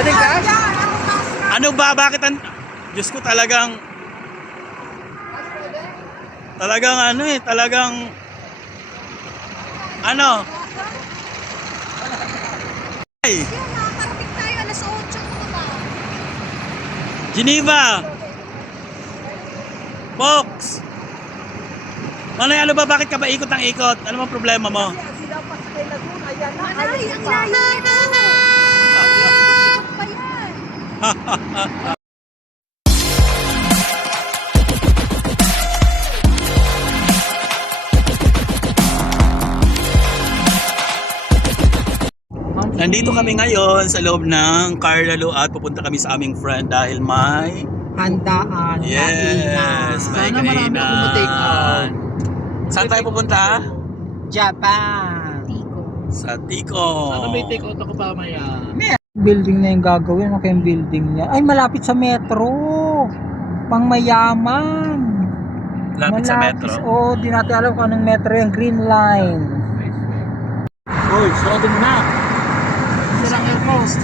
Pwede cash? Ano ba? Bakit ang... Diyos ko talagang... Talagang ano eh, talagang... Ano? Ay! Nakakarating tayo, alas 8 mo ba? Geneva! Fox! Manay, ano ba? Bakit ka ba ikot ng ikot? Ano bang problema mo? Manay, ang layo nito. Ikot-ikot pa yan. Nandito kami ngayon sa loob ng Carlalo at pupunta kami sa aming friend dahil may... Handaan. Yes! May Sana marami akong ma-take out. kainan. Saan tayo pupunta? Japan. Sa Tico. Ano may take out ako mamaya? Building na yung gagawin. Ano kayong building niya? Ay, malapit sa metro. Pang mayaman. Lapit sa metro. Oo, di natin alam kung anong metro yung Green Line. Hoy, sarado mo na. Sirang airpost.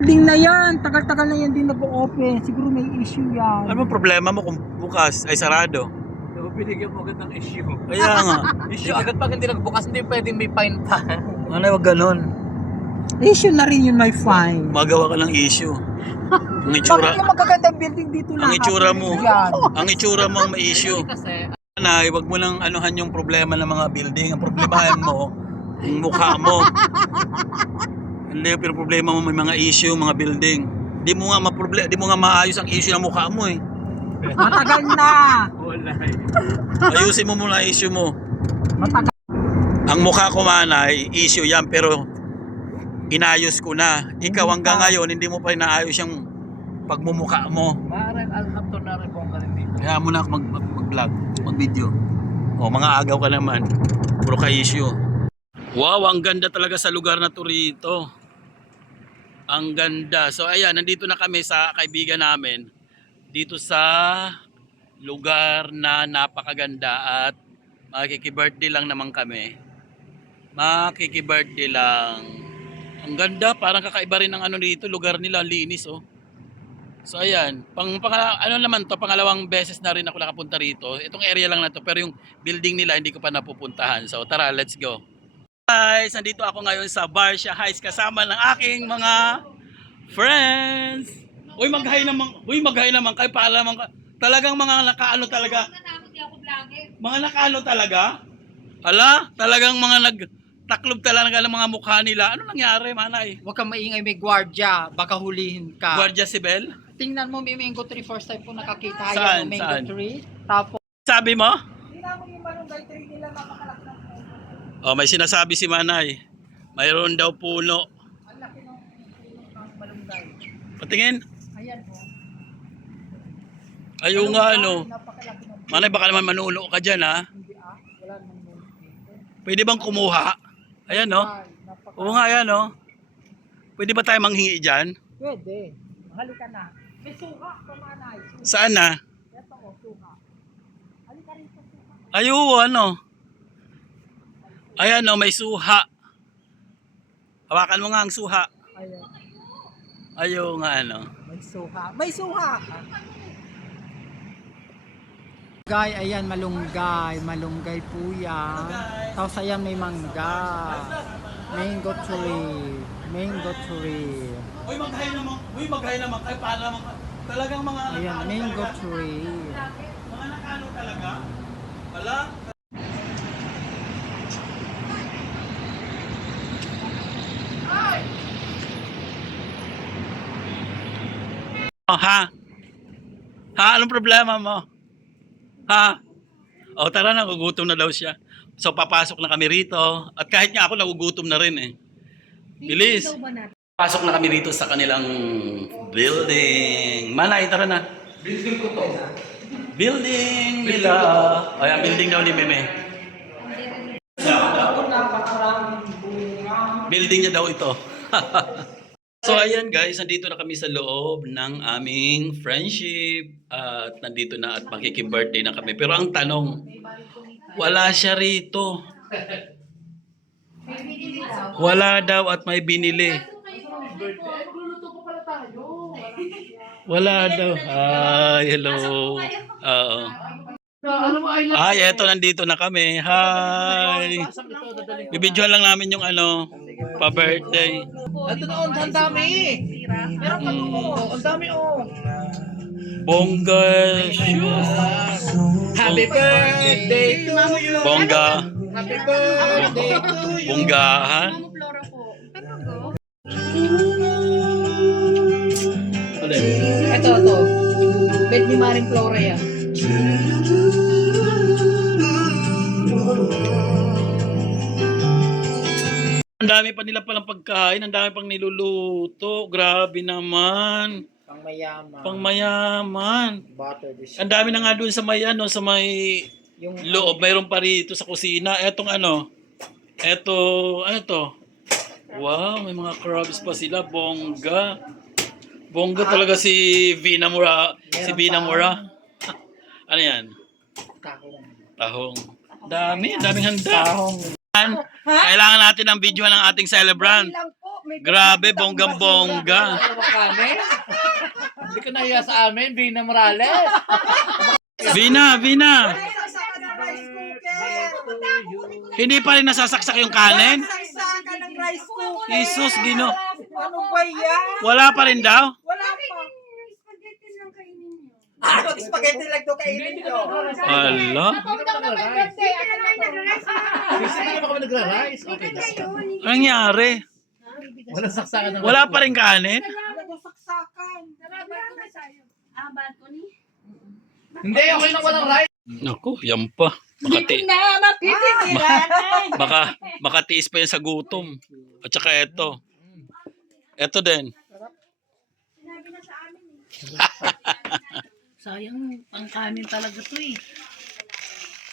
Building na yan. Tagal-tagal na yan din nag-open. Siguro may issue yan. Ano bang problema mo kung bukas ay sarado? So, binigyan mo agad ng issue. Kaya nga. Issue agad pag hindi nagbukas, hindi pwedeng may fine pa. Ano, wag ganun. Issue na rin yun, my fine. Magawa ka ng issue. Ang Bakit itsura, yung magagandang building dito lahat? ang itsura mo. Yan. Ang itsura mo ang may issue. Kasi, Nay, wag mo nang anuhan yung problema ng mga building. Ang problemahan mo, ang mukha mo. Hindi, pero problema mo may mga issue, mga building. Di mo nga di mo nga maayos ang issue ng mukha mo eh. Matagal na. wala Ayusin mo muna ang issue mo. Matagal. Ang mukha ko manay, issue yan pero inayos ko na. Ikaw hanggang ngayon hindi mo pa inaayos yung pagmumukha mo. Maaaring alhapto na rin kung ka rin dito. Kaya mo na mag-vlog, mag-video. O mga agaw ka naman. Puro ka issue. Wow, ang ganda talaga sa lugar na to rito. Ang ganda. So ayan, nandito na kami sa kaibigan namin. Dito sa lugar na napakaganda at makiki-birthday lang naman kami. Makiki-birthday lang. Ang ganda, parang kakaiba rin ng ano dito, lugar nila, linis oh. So ayan, ano naman to, pangalawang beses na rin ako nakapunta rito. Itong area lang na to, pero yung building nila hindi ko pa napupuntahan. So tara, let's go. Guys, nandito ako ngayon sa Barcia Heights kasama ng aking mga friends. Uy, mag-hi naman kayo para naman talagang mga nakaano talaga. Mga nakaano talaga? Ala, talagang mga nagtaklob talaga ng mga mukha nila. Ano nangyari, manay? Huwag kang maingay, may gwardiya. Baka hulihin ka. Guardia Sibel? Tingnan mo, may mango tree. First time po nakakita. Saan? Ayan, may Saan? mango tree. Tapos, Sabi mo? tingnan mo yung barangay tree nila napakalak na. Oh, may sinasabi si manay. Mayroon daw puno. Ang laki ng malunggay. Patingin. Ayan po. Ayaw nga ano. Napakalaki ng Manay, baka naman manuno ka dyan ha. hindi wala namang mango. Pwede bang kumuha? Ayan no. Oo nga, ayan no. Pwede ba tayo manghingi dyan? Pwede. Halika na. May suka, pamanay. Saan na? Ito o, suka. Halika rin sa suka. Ayaw, ano? Ayan no, may suha. Hawakan mo nga ang suha. Ayan. Ayaw nga ano. May suha. May suha! Guy, ayan, malunggay. Malunggay po yan. Tapos ayan, may mangga. Mango tree. Mango tree. Uy, maghay naman. Kayo paano naman? Talagang mga Ayan, mango tree. mga nakano talaga. Wala. Oh, ha? Ha? Anong problema mo? Ha? O tara na, gugutom na daw siya. So papasok na kami rito. At kahit nga ako nagugutom na rin eh. Bilis. Pasok na kami rito sa kanilang building. Manay, tara na. building ko to. Building nila. Ay, ang building daw ni Meme. Building niya daw ito. So ayan guys, nandito na kami sa loob ng aming friendship at nandito na at makiki-birthday na kami. Pero ang tanong, wala siya rito. Wala daw at may binili. birthday. Ay, magluluto pa pala tayo. Wala daw. Ay, hello. Oo. Ano mo, I love Ay, eto, nandito na kami. Hi. Bibidyohan lang namin yung pa-birthday. Ito na, ang dami. Meron pa mo. Ang dami, oh. Bongga. Happy birthday to you. Bongga. Happy birthday to you. Bonggahan. Flora po. Pero go. Ito. Bed ni Maring Flora yan. Ang dami pa nila palang pagkain, ang dami pang niluluto. Grabe naman. Pangmayaman. Pangmayaman. Butter dish. Ang dami na nga doon sa may sa may Yung loob, mayroon pa rito sa kusina. Etong ano to? Wow, may mga crabs pa sila, bongga. Bongga talaga si Vina Mura. Si Vina Mura. Ano yan? Tahong. Daming handa. Kailangan natin ng video ng ating celebrant. Grabe, bonggang-bongga. Hindi ka nahiya sa amin, Vina Morales. Vina. Hindi pa rin nasasaksak yung kanin? Saksakan ng rice cooker. Jesus, Gino. Ano ba yan? Wala pa rin daw? Wala pa. Spaghetti lang to kainin nyo. Ala. Kasi hindi naman kami nagra-rice. Okay. Anong nangyari? Walang saksakan ng Wala pa rin kanin? Saksakan. Hindi, okay lang walang rice. Naku, yan pa. Makatiis pa yan sa gutom. At saka ito. Ito din. Sayang, ang kanin talaga to eh.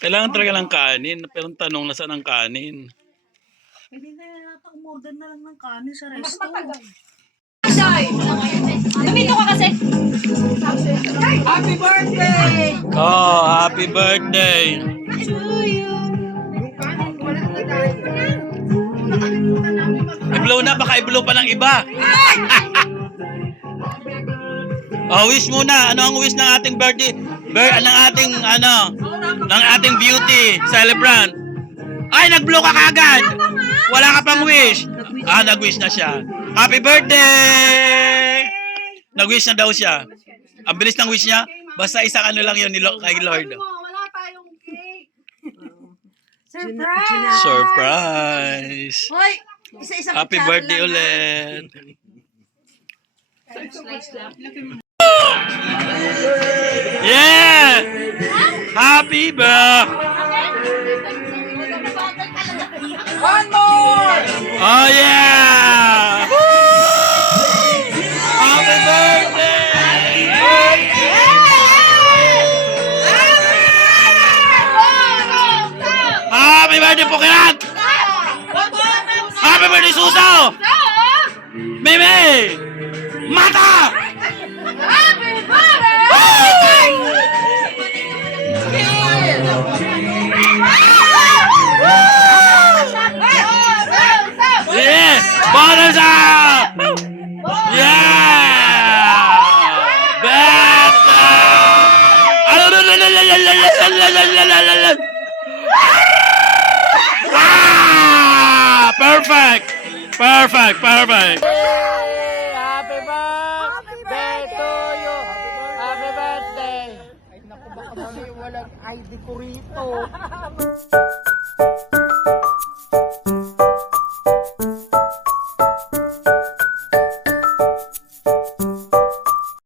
Kailangan talaga ng kanin. Pero ang tanong, nasaan ang kanin? Pwede na yata umorder na lang ng kanin sa resto. Dito ka kasi. Happy birthday! Oh, happy birthday. I-blow na, baka i-blow pa ng iba. Oh, wish muna. Ano ang wish ng ating birthday? Ng ating beauty celebrant. Ay, nag-blow ka kagad. Wala ka pang wish. Nag-wish na siya. Happy birthday! Nag-wish na daw siya. Ang bilis ng wish niya. Basta isang ano lang yun kay Lord. Wala tayong cake. Surprise! Hoy, isa-isa Happy birthday ulit. Yeah! Happy birthday! One more! Oh yeah! Happy birthday! Happy birthday Pukirat! Happy birthday Susaw! Mimi! Mata! Yeah! Bottoms up! Yeah! Basta! Perfect! Perfect! Happy birthday to you! Happy birthday! Ay naku, baka mami walang ID ko rito.